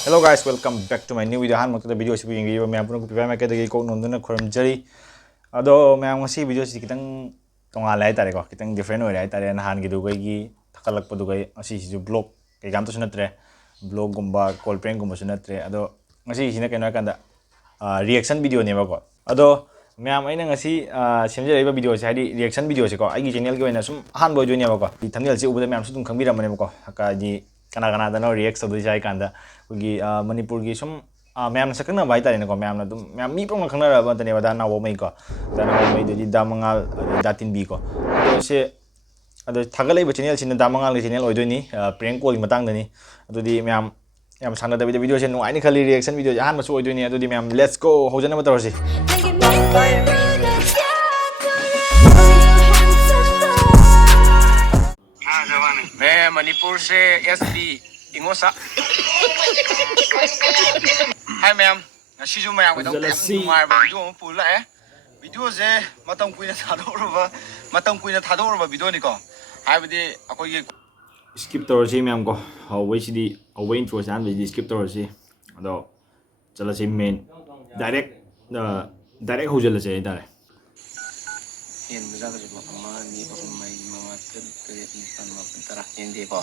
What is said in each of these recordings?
Hello guys, welcome back to my new video. Han makta video si ping video mayam puno PibaYT dagi ko nonduna khoramjari. Ado mayam ngasi video si kitang tonga lai tare ko kitang different oi lai tare na han gi du gi thakalak padu gai asi si blog kai gam to sunatre blog gumba call prank gumba sunatre ado ngasi sina kai na kanda reaction video ne ba ko. Ado mayam aina ngasi semje reba video si hadi reaction video si ko ai gi channel gi oina sum han boy jo ne ba ko. Thumbnail si ubada mayam su tum khangbiram ne ba ko. Haka ji kana dano react to jai kanda gi manipur gi sum mayam sa kana bai tare ne ko mayam na dum mayam mi pong khangna ra ba tane ba da na wo mai ko da na wo mai di da mangal da tin bi ko ado se ado thagalai ba channel sin da mangal gi channel oidoi ni prank call gi matang da ni ado di mayam yam sang da video se no ai ni khali reaction video han ma su oidoi ni ado di mayam let's go hojana ma tawsi मैं मणिपुर से SB इंगोसा hi ma'am ngasisu mayam ko dong nungai ba video mo pula video je matam kuina thadorba video ni ko haibadi akoi gi skip tawsi mayam ko hawai si di awai intro san di skip tawsi ado chala si main direct hojala se dare yen muja ga ma amma ni ko mai mama te ni san ma tara yen de ko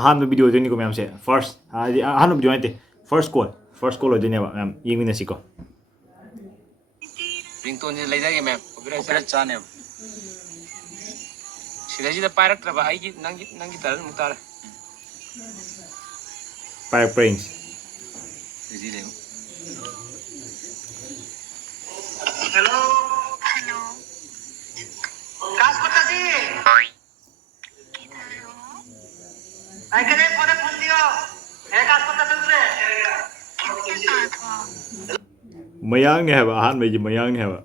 ahanba video deni ko mayam se first ahanba video ate first call deni ba mayam yingina si ko ringtone ni lai jage ma'am copyright chane sidaji da parak traba aigi nangi taran mutara pirate pranks easy le hello I can for the Pundio. mayang ne ba ahan mai ji mayang ne ba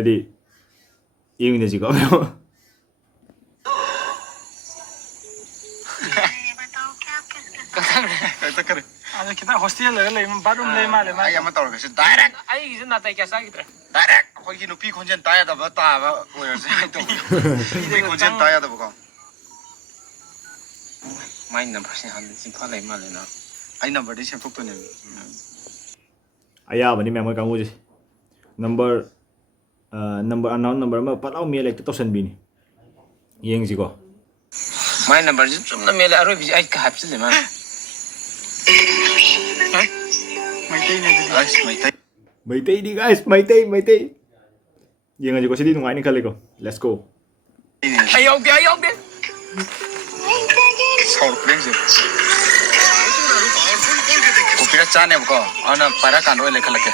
adi yingina si ko Ada kita hostel le bathroom le ma le ma ai ama tor ga direct ai gi na tai kya sa gi direct khoi gi nupi khonjen ta ya da ba ta ba oir se to nupi khonjen ta ya da ba ko mai number se han sin pha lai ma le na ai number de sem thok to ne aya bani mayam ka ngu ji number unknown number ma palau me like tousanbi ni yeng si ko mai number ji chum na me le aro bi ai ka hap se le ma maitai di guys maitai yeng aja ko sidi nungai ni khale ko let's go ai yong de sor pleng je copyright chane ko ana para kan ro le khala ke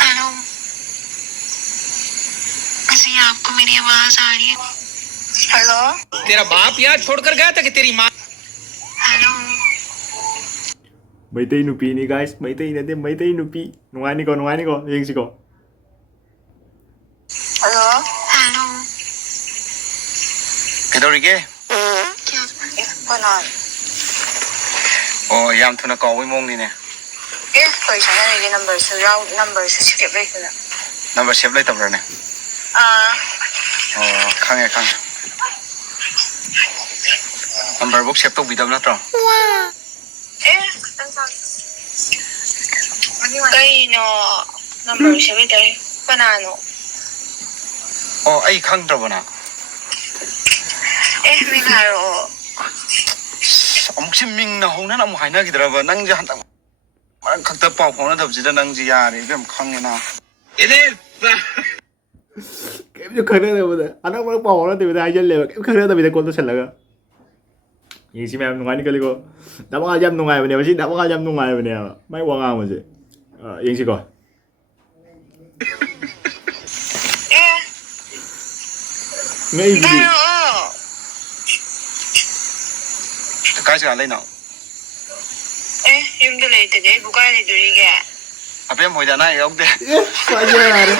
hello कैसी आपको मेरी आवाज आ रही है hello तेरा बाप यहाँ छोड़कर गया था कि तेरी माँ hello maitai nupi ni guys maitai na de maitai nupi nungai ni ko yeng si ko hello hello kedorige क्या बना oh yam thuna ko wi mong ni ne ए कोई sana ये नंबर से स्किप रही है number save lai tabra ne oh khange number book save to bidam na tro ए कहीं no number से भी दे बना नो oh ai khang tro bana ए मैं हारो amuk sim ming na hong na amu haina gi dra ba nang ja han tang man khak ta pau phone na dab ji da nang ji ya re bem khang na ene kem jo khare da bada anak ma pa hora de bada ai jal le kem khare da bida call to chalaga yeng si mayam nungai ni kali ko da ba jam nungai bane ba si da ba jam nungai bane mai wa nga ma je yeng si ko A ngai bi hello ka ja lai na A yung delay today bukan ni duri ke apem hoi da na yok de Fajare.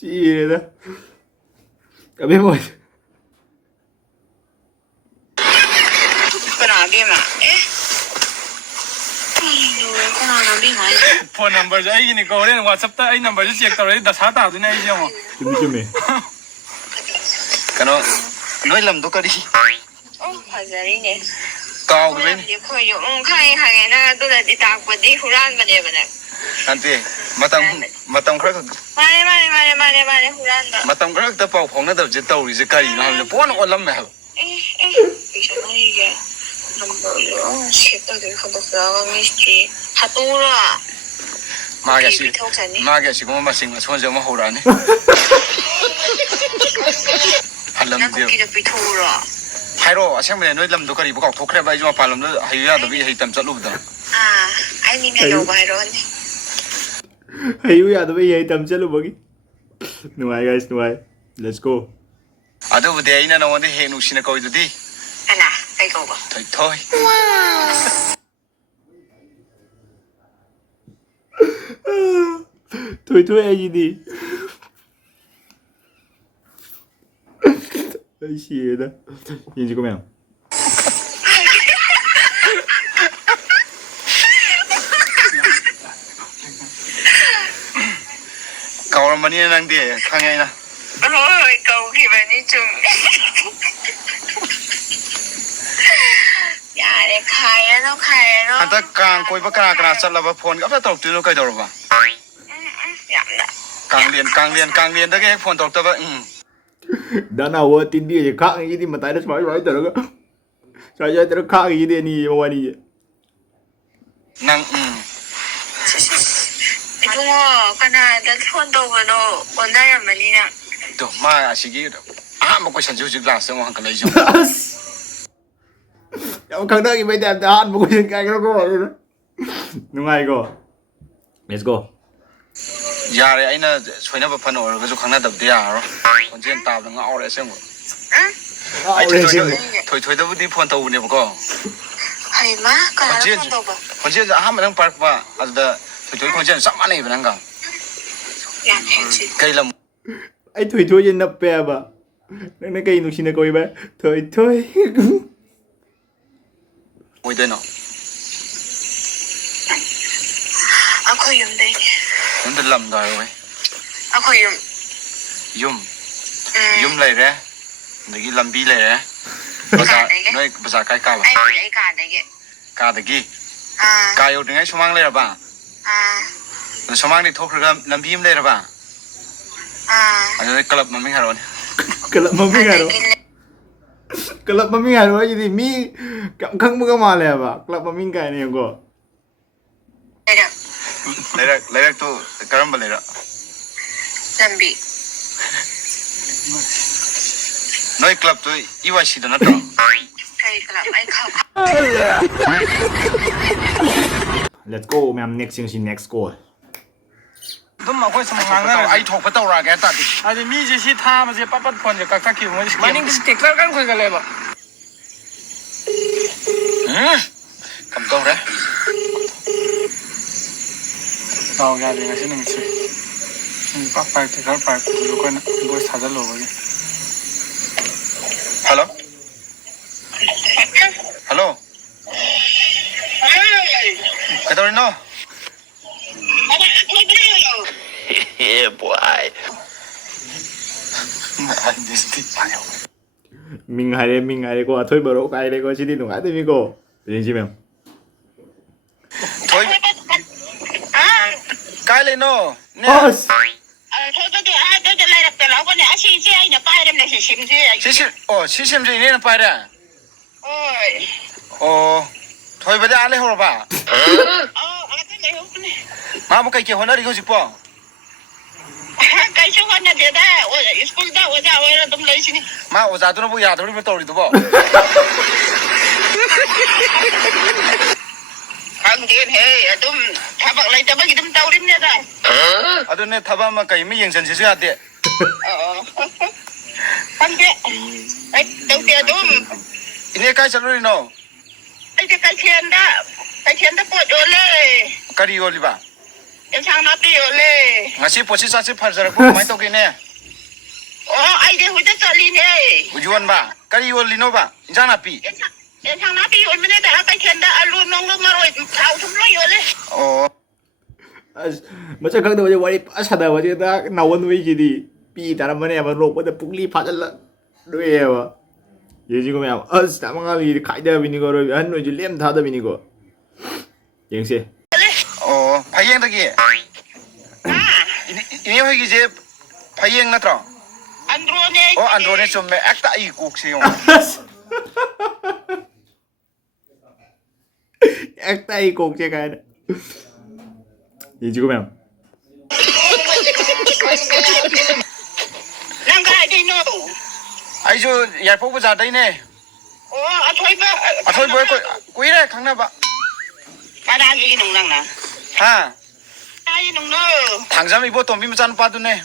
Sí, ¿verdad? Cambiemos. bana dia ma eh phone number cho ai này có lên WhatsApp ta ai number cho check tao đấy đặt sát tao thế này chứ không Chumi. Kano noi lam do kari. haijari Kau ke ni. khoi yo khai khai na tu la di tak pa di huran ba ne ba ne Nanti matam khara mane huran ba matam khara ta pau phong na da je tau ri je kari na le pon ko lam me ha. bisa mai ge number yo shit de kho ba misti hatura Ma ke si ko ma sing ma son je ma ho ra ni. Halam de. ki de pitura Hairo asang me noi lam do kari bu kau thokre ba ju pa lam do hayu ya do bi hei tam chalu da. ai ni me lo ba ro ni Hayu ya to be tam chalu bagi. Nuai guys, nuai. Let's go. Adu bu de ina na won de he nu sina ko du di. ana ai ko ba Thôi. Thôi ai gì đi. Ai xìa đó. Nhìn chị có mèo. Kau mani nang de khang ai na. ôi câu khi mà đi chung dạ để khai nó Anta kang koi ba kana chat la ba phone ka ta tok tu lo kai do ba. dạ nè Kang lien da ke phone tok ta ba. Đã nào vợ tin đi thì khác cái gì mà tại nó nói tới đó. Sao vậy tới nó khác cái gì đi mà đi. Nang đúng không cái này đã thôn đâu mà nó còn đây là mình đi nè Do ma asigi ma ko san ju ju la sang hang ka lai ju. Ông khẳng định bây giờ ta ăn một cái cái nó có vậy đó. Đúng ngay cô. Let's go. Ya re aina soina ba phan or ga ju khang na dab de ya ro. Kon jen ta da nga or sang. Ai thoi da bu di phone tau ne ba ko. hay má cái này thôn đâu mà Kon jen ha ma nang park ba ada thoi kon jen sam ma nei ba nang ga. dạ hay chị Kai lam Anh Thủy Thủy trên nắp bè bà. Nó cây nó xin nó coi bé. Thôi. oi de no. khơi yum đây Nun de lam da oi. khơi yum Yum lai re. Dagi lambi lai re. Baza noi baza kai ka ba. ai lấy cả đấy kì Ka da gi. à Ka yo dingai sumang lai ra ba. Sumang ni thok ra lambi im lai ra ba. Ada club maming haron. Kelap mami ngaro. Kelap mami ngaro aja di mi. Kang buka malah ba. Kelap mami kayak ni ko. đây nè Lai ra tu karam ba lai ra. làm bị Noi club tu iwa si da na to. cây cái làm ai không Let's go, ma'am. Next thing is next goal. đúng mà khơi xong ngang ra Ai thok pa tau ra ga ta di. à thì mi chỉ si tha mà chỉ bắt bắt phone cho các kiểu mà mình cái stick ra cái khơi cái này bà Kam tau ra. tao ra đi ngay xin mình chơi mình bắt phải thì cái phải rồi cái này bôi xả ra lỗ vậy Hello. Hello. Ka tau ri no. Yeah boy. Anh đi stick pa yo. Mình hai đây cô thôi bro cái đây cô chỉ đi đúng cái thì mình cô. Đi chị ma'am. Thôi. Cái lên no. Oh. thôi tôi lại đặt cái cái này xí xí anh nhập bài đem này xí xí Xí xem gì nên pa ra. ôi Thôi bây giờ ăn lấy hồ ba. cái này không này Ma mo kai ke hona ri ko sipo. cái số con này đấy ôi school đó ôi ra ôi ra tụi lấy xin Ma o za tu no bu ya tu ri to ri tu bo. anh điên hè tụi thà bạc lấy tao bây giờ tụi tao đi nè đây Adu ne thaba ma kai mi yeng san si ya de. anh kia ấy đầu tiên tụi Ini kai chalu ri no. ấy cái chuyện đó bột rồi lên Kari yo li ba. em sang nó tiêu lên Ngasi posi sa si phar jar ko mai to ke ne. anh đi hụt cho đi nè Ujuan ba. Kari yo li no ba. Jana pi. เดี๋ยวทางน้าพี่อยู่ไม่ได้แต่เอาไปเข็นได้อารมณ์น้องลงมาโรยเท้าทุ่มร้อยอยู่เลย Macam kang tu macam wali pas ada macam tak nawan wei jadi pi dalam mana yang rok pada pukli pasal lah dua ya. Jadi kau macam tak mengali kaida bini kau roy anu je lem dah ada bini kau. Yang sih. Oh, payeng lagi. Ini lagi je payeng nak terang. Androne. Oh, androne cuma ekta ikut sih. Ekta ikut je kan. Jadi kau macam. Langgar ada no. Ayo, ya pun berjaya ini. Oh, atoi ba. Atoi boleh kau ini kang nak ba? Pada lagi nung lang na. Ha? Ay nung no. 당장 이거 돈 비면 빠두네.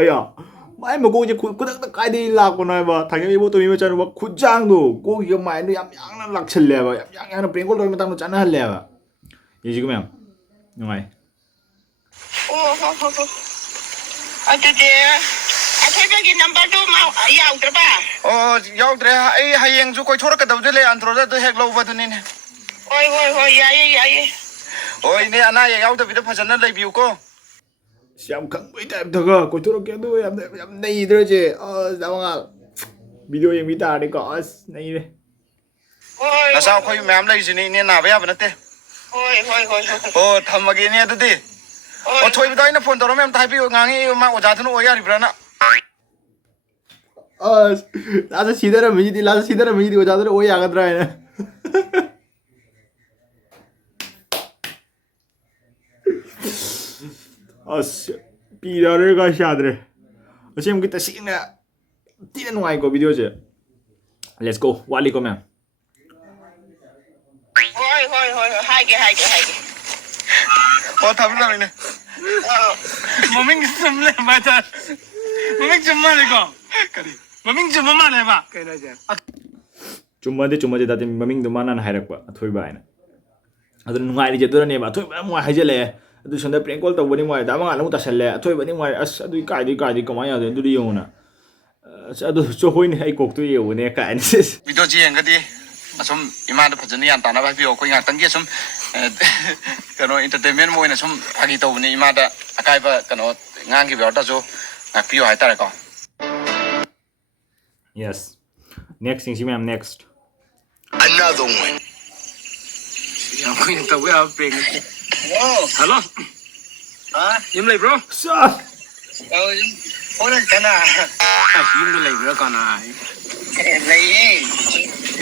Ayah, mai mà cô chỉ cô đã cái đi lạc của này mà thằng em bố tôi mới cho nó khút giang đồ cô kiểu mày nó yam nó lạc chân lẹ mà yam nó bring cô rồi mà tao nó chán nó lẹ mà. Gì chứ mày? Ngoài. Oh, ho ho ho. Ate de. Atoi ba cái number tu mau yau ter ba. yau dre ai hayeng ju koi thora ka dau le antro da hek lo ba tunin. Oi ya ya. Ini anak ya yau da bi da phajana lai biu ko. Siam khang với tại thật cô chú kia tôi em này rồi chứ sao mà video em vita đấy có này đây. Là sao khoi mẹ lai gì ni na ba ya ba te. Oi. Tham ma ge ni da di. Thoi bi dai na phone toro mem tai bi ngangi ma o ja thunu o ya ri bra na. Lasa सीधा ना मुझे हो जाता है वो याद रहा है ना. Pida를 가시아들. 지금 kita sini tidak nungai ko video je. Let's go. Wali ko ma'am. Hoi. Haige. tham ra này. Maming sumle mata. Maming cuma le ko. Kari. Maming cuma mana ba? Kena je. Cuma je tadi maming tu mana hairak ba. Thoi ba ina. Adu nungai ni je tu ni ba. Thoi ba mu haijale. Adu sonda prank call tahu bani mu ada manga nu tasale. Thoi bani mu as adu kai di kamaya adu tu dia una. Adu so hoi ni ai kok tu ye une ka ni. Video ji yang gadi. Asum iman da phajani yan ta na ba bio ko ngat tang ge sum kano entertainment mo ina sum phagi to ni iman da akai ba kano ngang gi bio ta jo bio hai ta ko. Yes. Next thing, ma'am. Next. Another one. Yang ko yung tawi ang prank. Hello. Yum lay bro. Sir. Ora kana. Yum lay bro kana. Lay.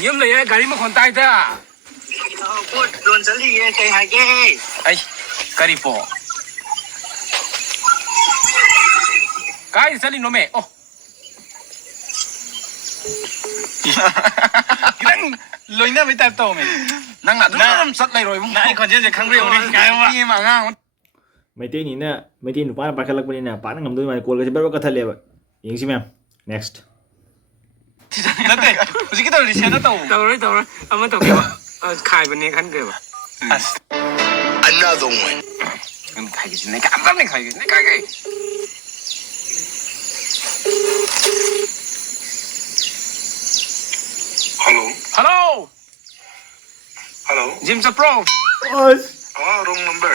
Yum lay gari mo kontak ta. Ko don chali ye kai ha ge. Ai, kari po. Kai sali no me. Oh. Nang loina mai ta to me. Nang na dum sat lai rồi. Nai kon je khang reu ni kai ma. Ni ma ngang. Mấy tên này nè, mấy tên nó bắt cái lắc bên này, bạn ngầm tôi mà cô cái bắt cái thằng lẹ vậy. Yên xin ma'am. Next. Nate. Usi kita li siya na to. Tawre. Ama to ke ba. Khai ban ni kan ke ba. Another one. Kan khai ke ni ka am ni khai ke. Ni kai. Hello. Jim sa pro. Wrong number.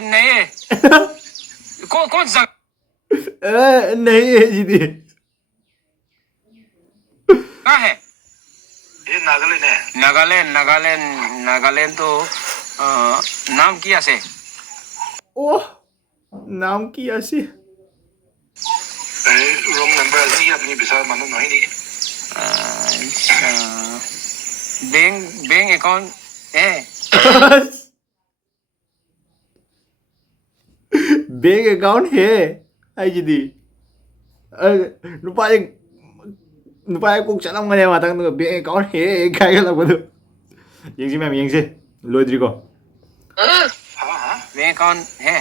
Nee. Kon sa. नहीं जी दी. Ka hai. Ye Nagaland hai. Nagaland to नाम क्या से? ओह, नाम क्या से? Wrong number ni apni bisa manu nahi ni. Bank account है. Bank account है आई जी दी. नुपा 꼭 짜장면에 와닿는 거 bank account है काय का लगबो. यंग जी मैम यंग से लोद्री को. बैंक अकाउंट है.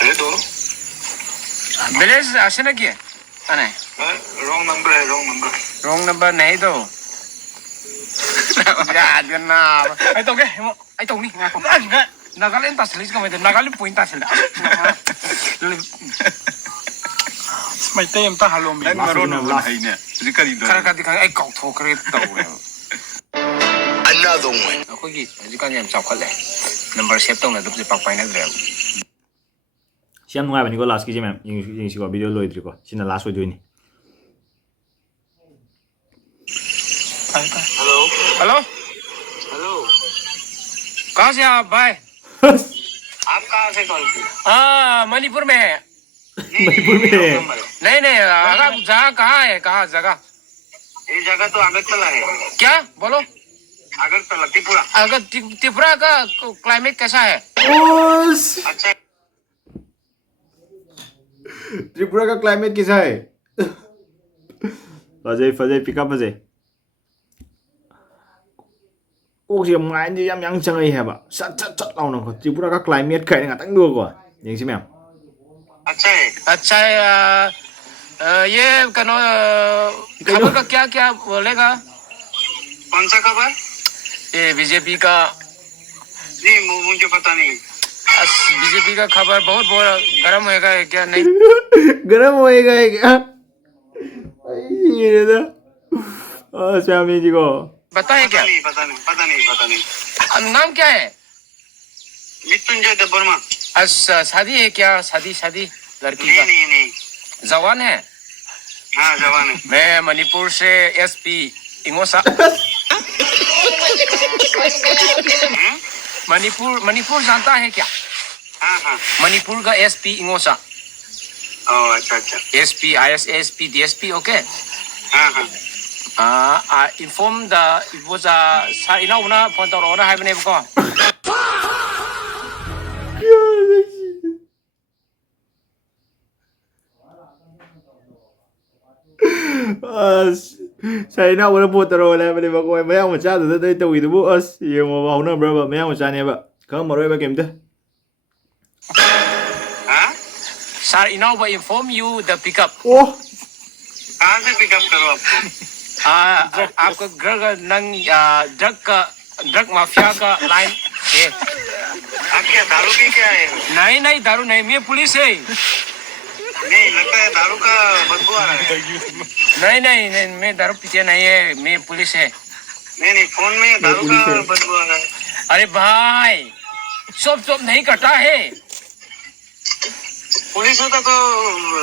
है तो. बैलेंस आशे ना किया. अने. Wrong number hai, wrong number. Wrong number नहीं तो. Ya gana. Ay to ke, ay to ni nga ko. Nagaland tas lis ko may Nagaland point tas sila. May tayem ta halom. Nang maroon na hai niya. Khara khara khara ai kau thok kare tau le. Another one. Ko gi ji kan yam chau khat le. Number save tong na du pak pai na dre. ꯁꯤ ꯌꯥꯝ ꯅꯨꯡꯉꯥꯏꯕꯅꯤꯀꯣ ꯂꯥꯁꯀꯤꯁꯦ ꯃꯌꯥꯝ ꯌꯦꯡꯁꯤꯀꯣ video ꯂꯣꯏꯗ꯭ꯔꯤꯀꯣ ꯁꯤꯅ ꯂꯥꯁ ꯑꯣꯏꯗꯣꯏꯅꯤ hello hello hello कहाँ से आप भाई आप कहाँ से कॉल किए हाँ मणिपुर में है मणिपुर में है नहीं नहीं अगर जगह कहाँ है कहाँ जगह ये जगह तो अगरतला है क्या बोलो अगरतला त्रिपुरा अगर त्रिपुरा का क्लाइमेट कैसा है अच्छा त्रिपुरा का क्लाइमेट कैसा है फजे फजे पिकअप फजे कोकसे माइंड याम yang चंगई है बा सट सट सट लाउन को त्रिपुरा का climate kai ngatang do ko yeng si ma'am अच्छा है ये कनो खबर का क्या क्या बोलेगा कौन सा खबर ये बीजेपी का जी मुझे पता नहीं बीजेपी का खबर बहुत बहुत गर्म होएगा क्या नहीं गर्म होएगा क्या ये ना स्वामी जी को बताएं क्या पता नहीं नाम क्या है मृत्युंजय वर्मा अच्छा शादी है क्या शादी लड़की का नहीं जवान है हाँ जवान है मैं मणिपुर से एसपी इंगोसा मणिपुर जानता है क्या हाँ मणिपुर का एसपी इंगोसा अच्छा SP IS ASP DSP okay हाँ inform the was sa ina una phone tawro na haibne ko Saina wala po taro wala ba ba ko mayang macha da dai tawi du as yung mo ba na bro ba mayang macha ne ba ka maro ba kemte हाँ sir ina will inform you the pickup oh कहाँ से pickup करो आपको आपका घर का नंग drug mafia का लाइन है आप क्या दारू पी के आए हो नहीं दारू नहीं मैं पुलिस है नहीं लगता है दारू का बदबू आ रहा है नहीं मैं दारू पीते नहीं है मैं पुलिस है नहीं फोन में दारू का बदबू आ रहा है अरे भाई चुप नहीं करता है पुलिस होता तो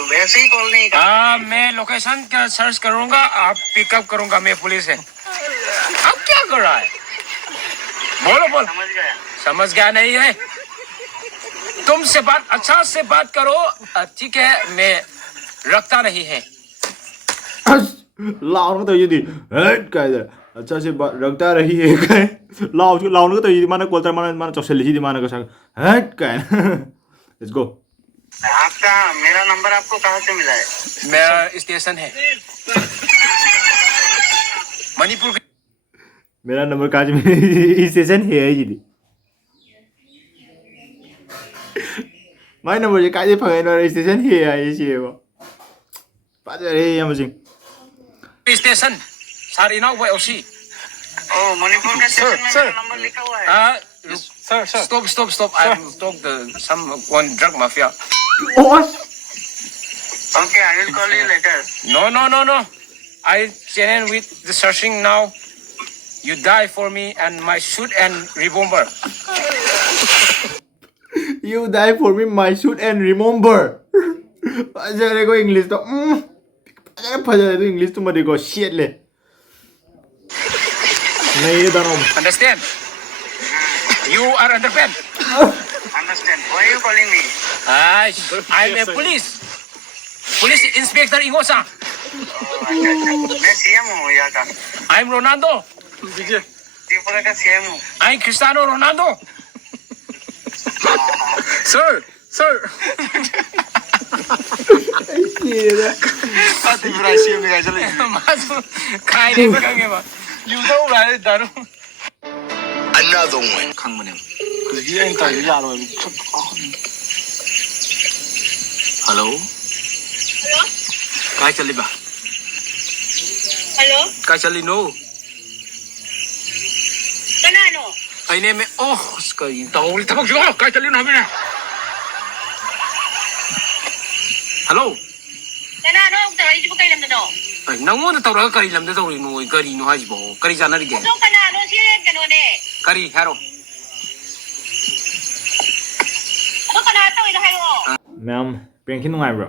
वैसे ही कॉल नहीं करता मैं लोकेशन का सर्च करूंगा आप पिकअप करूंगा मैं पुलिस है अब क्या कर रहा है बोलो समझ गया नहीं है तुमसे बात अच्छा से बात करो ठीक है मैं रखता नहीं है लाउन तो ये दी हट का इधर अच्छा से रखता रही है काय लाउन तो ये माने कोलतर माने चौसली जी माने का हट का लेट्स गो आपका मेरा नंबर आपको कहाँ से मिला है मेरा स्टेशन है मणिपुर मेरा नंबर कहाँ से स्टेशन है जी दी माय नंबर जे कहाँ से फंगे ना स्टेशन है ये सी है वो पास रे हम सिंह स्टेशन सर इना वो ओसी ओ मणिपुर का स्टेशन में मेरा नंबर लिखा हुआ है sir stop I will talk the one drug mafia Okay, I will call you later. No. I challenge with the searching now. You die for me and my shoot and revolver. You die for me my shoot and remember अजरे को English तो अजरे फजरे तो English तो मरे को shit ले नहीं ये दानो Understand? You are understand? Understand? Why are you calling me? I'm a police inspector Ingosa. मैं सीएम हूँ यहाँ का I'm Ronaldo. त्रिपुरा का सीएम हूँ I'm Cristiano Ronaldo. Sir. Tripura CM निकाल चले मासु खाई नहीं पकाएंगे बा यूं तो उड़ा दारू Another one. 강문형 그게 인터뷰 야로 हेलो काय चली बा हेलो काय चली नो कनानो आइने में ओह उसका ये ताऊल तबक जो काय चली ना हमें हेलो कनानो तराई जो कहीं लंदनो ꯅꯪꯉꯣꯟꯗ ꯇꯧꯔꯒ ꯀꯔꯤ ꯂꯝꯗ ꯇꯧꯔꯤꯅꯣ ꯀꯔꯤꯅꯣ ꯍꯥꯏꯁꯤꯕꯣ ꯀꯔꯤ ꯆꯥꯟꯅꯔꯤꯒꯦ ꯑꯗꯣ ꯀꯅꯥꯅꯣ ꯁꯤ ꯀꯩꯅꯣꯅꯦ ꯀꯔꯤ ꯍꯥꯏꯔꯣ ꯑꯗꯣ ꯀꯅꯥ ꯇꯧꯔꯤꯅꯣ ꯍꯥꯏꯔꯛꯑꯣ ꯃꯌꯥꯝ ꯄ꯭ꯔꯦꯡꯁꯤ ꯅꯨꯡꯉꯥꯏꯕ꯭ꯔꯣ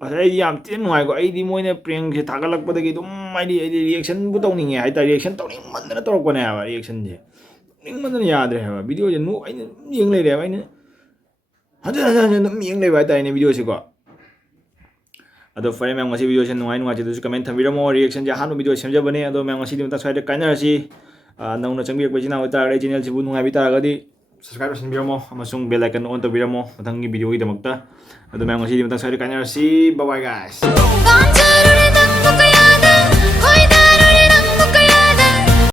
ꯑꯁ ꯑꯩꯗꯤ ꯌꯥꯝ ꯊꯤꯅ ꯅꯨꯡꯉꯥꯏꯀꯣ ꯑꯩꯗꯤ ꯃꯣꯏꯅ ꯄ꯭ꯔꯦꯡꯁꯦ ꯊꯥꯒꯠꯂꯛꯄꯗꯒꯤ ꯑꯗꯨꯝ ꯑꯩꯗꯤ ꯔꯤꯌꯦꯛꯁꯟꯕꯨ ꯇꯧꯅꯤꯡꯉꯦ ꯍꯥꯏꯇꯥꯔꯦ ꯔꯤꯌꯦꯛꯁꯟ ꯇꯧꯅꯤꯡꯃꯟꯗꯅ ꯇꯧꯔꯛꯄꯅꯦ ꯍꯥꯏꯕ ꯔꯤꯌꯦꯛꯁꯟꯁꯦ ꯇꯧꯅꯤꯡꯃꯟꯗꯅ ꯌꯥꯗ꯭ꯔꯦ ꯍꯥꯏꯕ ꯚꯤꯗꯤꯑꯣꯁꯦ ꯑꯩꯅ ꯑꯗꯨꯝ ꯌꯦꯡ ꯂꯩꯔꯦꯕ ꯑꯩꯅ ꯍꯟꯖꯤꯟ ꯑꯗꯨꯝ ꯌꯦꯡ ꯂꯩꯕ ꯍꯥꯏꯇꯥꯔꯦꯅꯦ ꯚꯤꯗꯤꯑꯣꯁꯤꯀꯣ ꯑꯗꯣ ꯐꯔꯦ ꯃꯌꯥꯝ ꯉꯁꯤ ꯚꯤꯗꯤꯑꯣꯁꯦ ꯅꯨꯡꯉꯥꯏꯇꯦꯗꯁꯨ ꯀꯃꯦꯟ ꯊꯝꯕꯤꯔꯝꯃꯣ ꯔꯤꯌꯦꯛꯁꯟꯁꯦ ꯑꯍꯥꯟꯕ ꯚꯤꯗꯤꯑꯣ ꯁꯦꯝꯖꯕꯅꯦ ꯑꯗꯣ ꯃꯌꯥꯝ ꯉꯁꯤꯗꯤ ꯃꯇꯥꯡ ꯁ꯭ꯋꯥꯏꯗ ꯀꯥꯏꯅꯔꯁꯤ ꯅꯧꯅ ꯆꯪꯕꯤꯔꯛꯄ ꯏꯆꯤꯟ ꯏꯅꯥꯎ ꯑꯣꯏꯇꯥꯔꯒꯗꯤ ꯆꯦꯅꯦꯜꯁꯤꯕꯨ ꯅꯨꯡꯉꯥꯏꯕꯤ ꯇꯥꯔꯒꯗꯤ ꯁꯕꯁꯀ꯭राꯏꯕ ꯇꯧꯁꯟꯕꯤꯔꯝꯃꯣ ꯑꯃꯁꯨꯡ ꯕꯦꯜ ꯑꯥꯏꯀꯟ ꯑꯣꯟ ꯇꯧꯕꯤꯔꯝꯃꯣ ꯃꯊꯪꯒꯤ ꯚꯤꯗꯤꯑꯣꯒꯤꯗꯃꯛꯇ ꯑꯗꯣ ꯃꯌꯥꯝ ꯉꯁꯤꯗꯤ ꯃꯇꯥꯡ ꯁ꯭ꯋꯥꯏꯗ ꯀꯥꯏꯅꯔꯁꯤ ꯕꯥꯏ ꯕꯥꯏ ꯒꯥꯏꯁ